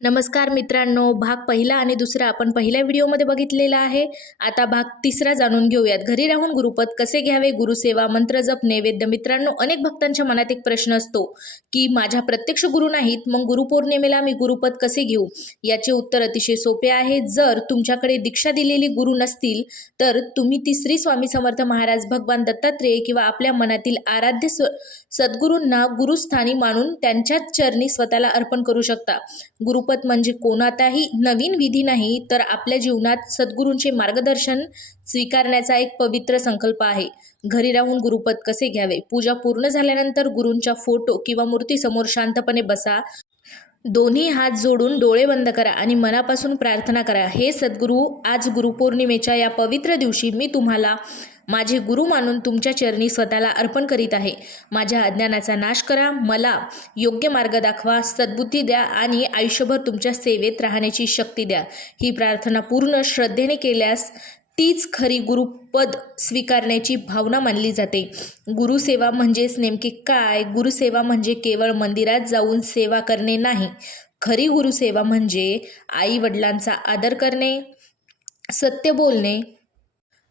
नमस्कार मित्रांनो, भाग पहिला आणि दुसरा आपण पहिल्या व्हिडिओमध्ये बघितलेला आहे. आता भाग तिसरा जाणून घेऊयात. घरी राहून गुरुपद कसे घ्यावे, गुरुसेवा, मंत्रजप, नैवेद्य. मित्रांनो, अनेक भक्तांच्या मनात एक प्रश्न असतो की माझ्या प्रत्यक्ष गुरु नाहीत, मग गुरुपौर्णिमेला मी गुरुपद कसे घेऊ? याचे उत्तर अतिशय सोपे आहे. जर तुमच्याकडे दीक्षा दिलेली गुरु नसतील तर तुम्ही श्री स्वामी समर्थ महाराज, भगवान दत्तात्रेय किंवा आपल्या मनातील आराध्य सद्गुरूंना गुरुस्थानी मानून त्यांच्याच चरणी स्वतःला अर्पण करू शकता. गुरुपद म्हणजे कोणताही नवीन विधी नाही, तर आपल्या जीवनात सद्गुरूंचे मार्गदर्शन स्वीकारण्याचा एक पवित्र संकल्प आहे. घरी राहून गुरुपद कसे घ्यावे? पूजा पूर्ण झाल्यानंतर गुरूंच्या फोटो किंवा मूर्तीसमोर शांतपणे बसा. दोन्ही हात जोडून डोळे बंद करा आणि मनापासून प्रार्थना करा. हे सद्गुरू, आज गुरुपौर्णिमेच्या या पवित्र दिवशी मी तुम्हाला माझे गुरु मानून तुमच्या चरणी स्वतःला अर्पण करीत आहे. माझ्या अज्ञानाचा नाश करा, मला योग्य मार्ग दाखवा, सद्बुद्धी द्या आणि आयुष्यभर तुमच्या सेवेत राहण्याची शक्ती द्या. ही प्रार्थना पूर्ण श्रद्धेने केल्यास तीच खरी गुरुपद स्वीकारण्याची भावना मानली जाते. गुरुसेवा म्हणजेच नेमके काय? गुरुसेवा म्हणजे केवळ मंदिरात जाऊन सेवा करणे नाही. खरी गुरुसेवा म्हणजे आई वडिलांचा आदर करणे, सत्य बोलणे,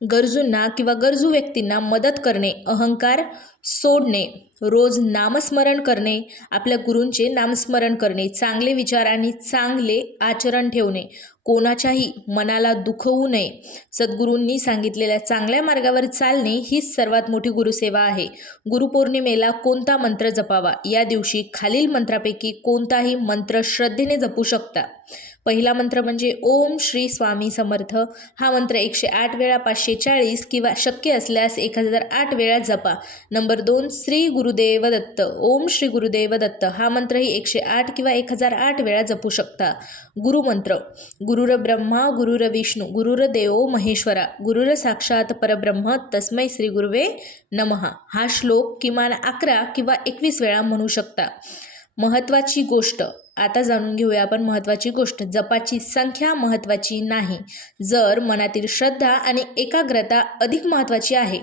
गरजूंना किंवा गरजू व्यक्तींना मदत करणे, अहंकार सोडणे, रोज नामस्मरण करणे, आपल्या गुरूंचे नामस्मरण करणे, चांगले विचार आणि चांगले आचरण ठेवणे, कोणाच्याही मनाला दुखवू नये, सद्गुरूंनी सांगितलेल्या चांगल्या मार्गावर चालणे हीच सर्वात मोठी गुरुसेवा आहे. गुरुपौर्णिमेला कोणता मंत्र जपावा? या दिवशी खालील मंत्रापैकी कोणताही मंत्र श्रद्धेने जपू शकता. पहिला मंत्र म्हणजे ओम श्री स्वामी समर्थ. हा मंत्र 108 वेळा, 540 किंवा शक्य असल्यास 1008 वेळा जपा. नंबर 2, श्री गुरुदेव दत्त. ओम श्री गुरुदेव दत्त हा मंत्रही 108 किंवा 1008 वेळा जपू शकता. गुरुमंत्र: गुरुर ब्रह्मा गुरुर विष्णू गुरुर्देवो महेश्वरा गुरुर साक्षात परब्रह्म तस्मै श्री गुरुवे नमः. हा श्लोक किमान 11 किंवा 21 वेळा म्हणू शकता. महत्त्वाची गोष्ट आता जाणून घेऊया आपण. महत्त्वाची गोष्ट: जपाची संख्या महत्त्वाची नाही, जर मनातील श्रद्धा आणि एकाग्रता अधिक महत्त्वाची आहे.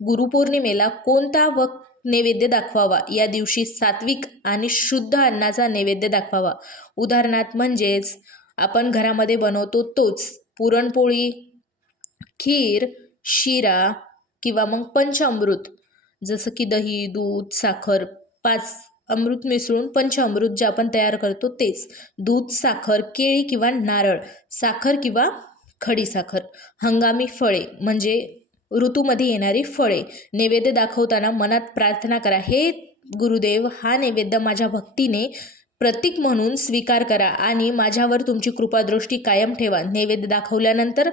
गुरुपौर्णिमेला कोणता व नैवेद्य दाखवावा? या दिवशी सात्विक आणि शुद्ध अन्नाचा नैवेद्य दाखवावा. उदाहरणार्थ म्हणजेच आपण घरामध्ये बनवतो तोच. पुरणपोळी, खीर, शिरा किंवा मग पंचामृत, जसं की दही, दूध, साखर, 5 अमृत मिसळून पंचामृत जे आपण तयार करतो तेच. दूध, साखर, केळी किंवा नारळ, साखर किंवा खडीसाखर, हंगामी फळे म्हणजे ऋतूमध्ये येणारी फळे. नैवेद्य दाखवताना मनात प्रार्थना करा, हे गुरुदेव, हा नैवेद्य माझ्या भक्तीने प्रतीक म्हणून स्वीकार करा आणि माझ्यावर तुमची कृपादृष्टी कायम ठेवा. नैवेद्य दाखवल्यानंतर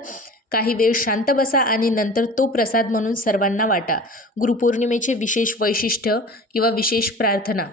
काही वेळ शांत बसा आणि नंतर तो प्रसाद म्हणून सर्वांना वाटा. गुरुपौर्णिमेचे विशेष वैशिष्ट्य किंवा विशेष प्रार्थना: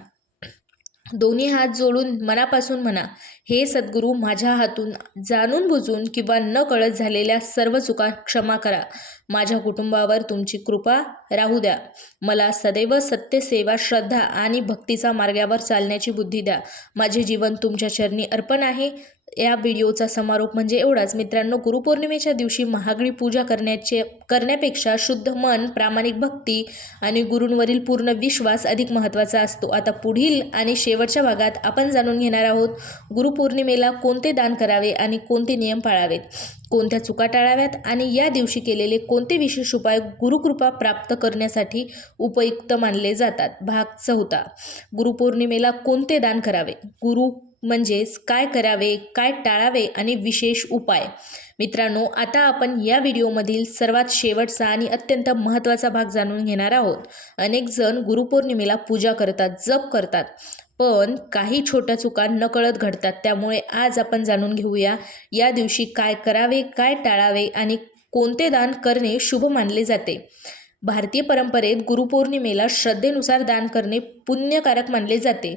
दोन्ही हात जोडून मनापासून म्हणा, हे सद्गुरू, माझ्या हातून जाणून बुजून किंवा न कळत झालेल्या सर्व चुका क्षमा करा. माझ्या कुटुंबावर तुमची कृपा राहू द्या. मला सदैव सत्य, सेवा, श्रद्धा आणि भक्तीचा मार्गावर चालण्याची बुद्धी द्या. माझे जीवन तुमच्या चरणी अर्पण आहे. या व्हिडिओचा समारोप म्हणजे एवढाच. मित्रांनो, गुरुपौर्णिमेच्या दिवशी महागडी पूजा करण्यापेक्षा शुद्ध मन, प्रामाणिक भक्ती आणि गुरूंवरील पूर्ण विश्वास अधिक महत्त्वाचा असतो. आता पुढील आणि शेवटच्या भागात आपण जाणून घेणार आहोत गुरुपौर्णिमेला कोणते दान करावे आणि कोणते नियम पाळावेत, कोणत्या चुका टाळाव्यात आणि या दिवशी केलेले कोणते विशेष उपाय गुरुकृपा प्राप्त करण्यासाठी उपयुक्त मानले जातात. भाग 4: गुरुपौर्णिमेला कोणते दान करावे? गुरु म्हणजेच काय करावे, काय टाळावे आणि विशेष उपाय. मित्रांनो, आता आपण या व्हिडिओमधील सर्वात शेवटचा आणि अत्यंत महत्त्वाचा भाग जाणून घेणार आहोत. अनेक जण गुरुपौर्णिमेला पूजा करतात, जप करतात, पण काही छोट्या चुका नकळत घडतात. त्यामुळे आज आपण जाणून घेऊया या दिवशी काय करावे, काय टाळावे आणि कोणते दान करणे शुभ मानले जाते. भारतीय परंपरेत गुरुपौर्णिमेला श्रद्धेनुसार दान करणे पुण्यकारक मानले जाते.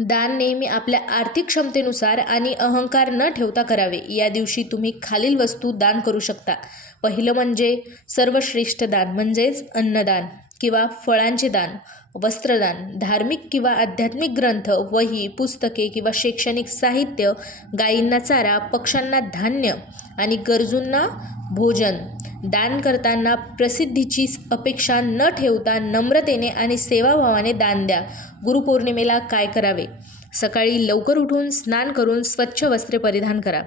दान नेहमी आपल्या आर्थिक क्षमतेनुसार आणि अहंकार न ठेवता करावे. या दिवशी तुम्ही खालील वस्तू दान करू शकता. पहिलं म्हणजे सर्वश्रेष्ठ दान म्हणजेच अन्नदान किंवा फळांचे दान, वस्त्रदान, धार्मिक किंवा आध्यात्मिक ग्रंथ, वही, पुस्तके किंवा शैक्षणिक साहित्य, गायींना चारा, पक्ष्यांना धान्य आणि गरजूंना भोजन. दान करताना प्रसिद्धीची अपेक्षा न ठेवता नम्रतेने आणि सेवाभावाने दान द्या. गुरुपौर्णिमेला काय करावे? सकाळी लवकर उठून स्नान करून स्वच्छ वस्त्रे परिधान करा.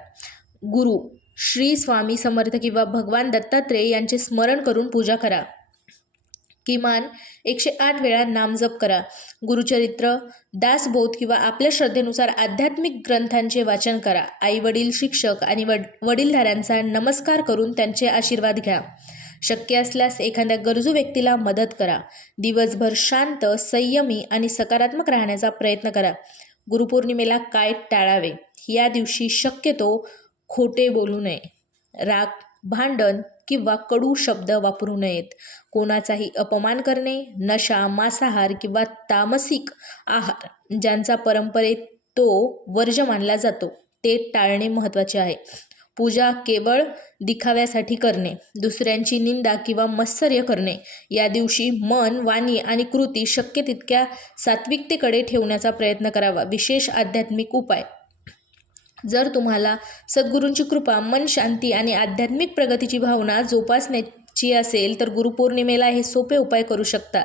गुरु श्री स्वामी समर्थ किंवा भगवान दत्तात्रेय यांचे स्मरण करून पूजा करा. किमान 108 वेळा नामजप करा. गुरुचरित्र, दासबोध किंवा आपल्या श्रद्धेनुसार आध्यात्मिक ग्रंथांचे वाचन करा. आई वडील, शिक्षक आणि वडीलधाऱ्यांचा नमस्कार करून त्यांचे आशीर्वाद घ्या. शक्य असल्यास एखाद्या गरजू व्यक्तीला मदत करा. दिवसभर शांत, संयमी आणि सकारात्मक राहण्याचा प्रयत्न करा. गुरुपौर्णिमेला काय टाळावे? या दिवशी शक्यतो खोटे बोलू नये. राग, भांडण किंवा कडू शब्द वापरू नयेत. कोणाचाही अपमान करणे, नशा, मांसाहार किंवा तामसिक आहार ज्यांचा परंपरेत तो वर्ज्य मानला जातो ते टाळणे महत्त्वाचे आहे. पूजा केवळ दिखाव्यासाठी करणे, दुसऱ्यांची निंदा किंवा मत्सर्य करणे. या दिवशी मन, वाणी आणि कृती शक्य तितक्या सात्विकतेकडे ठेवण्याचा प्रयत्न करावा. विशेष आध्यात्मिक उपाय. जर तुम्हाला सद्गुरूंची कृपा, मन शांती आणि आध्यात्मिक प्रगतीची भावना जोपासण्याची असेल तर गुरुपौर्णिमेला हे सोपे उपाय करू शकता.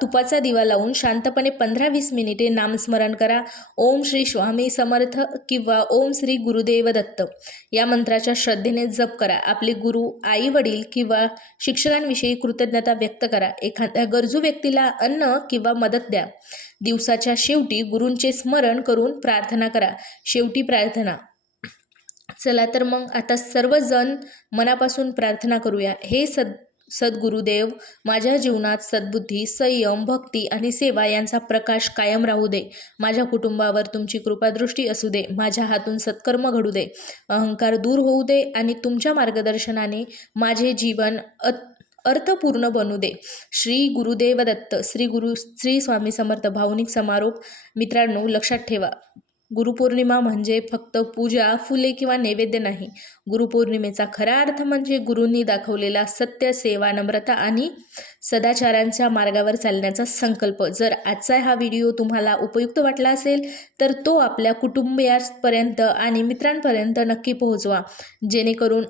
तुपाचा दिवा लावून शांतपणे 15-20 मिनिटे नामस्मरण करा. ओम श्री स्वामी समर्थ किंवा ओम श्री गुरुदेव दत्त या मंत्राच्या श्रद्धेने जप करा. आपले गुरु, आई वडील किंवा शिक्षकांविषयी कृतज्ञता व्यक्त करा. एखाद्या गरजू व्यक्तीला अन्न किंवा मदत द्या. दिवसाच्या शेवटी गुरूंचे स्मरण करून प्रार्थना करा. शेवटी प्रार्थना. चला तर मग आता सर्वजण मनापासून प्रार्थना करूया. हे सद्गुरुदेव, माझ्या जीवनात सद्बुद्धी, संयम, भक्ती आणि सेवा यांचा प्रकाश कायम राहू दे. माझ्या कुटुंबावर तुमची कृपादृष्टी असू दे. माझ्या हातून सत्कर्म घडू दे. अहंकार दूर होऊ दे आणि तुमच्या मार्गदर्शनाने माझे जीवन अर्थपूर्ण बनू दे. श्री गुरुदेव दत्त. श्री स्वामी समर्थ. भावनिक समारोप. मित्रांनो, लक्षात ठेवा, गुरुपौर्णिमा म्हणजे फक्त पूजा, फुले किंवा नैवेद्य नाही. गुरुपौर्णिमेचा खरा अर्थ म्हणजे गुरूंनी दाखवलेला सत्य, सेवा, नम्रता आणि सदाचारांच्या मार्गावर चालण्याचा संकल्प. जर आजचा हा व्हिडिओ तुम्हाला उपयुक्त वाटला असेल तर तो आपल्या कुटुंबियांपर्यंत आणि मित्रांपर्यंत नक्की पोहोचवा, जेणेकरून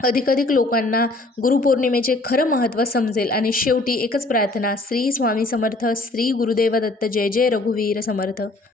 अधिकाधिक लोकांना गुरुपौर्णिमेचे खरं महत्त्व समजेल. आणि शेवटी एकच प्रार्थना. श्री स्वामी समर्थ. श्री गुरुदेव दत्त. जय जय रघुवीर समर्थ.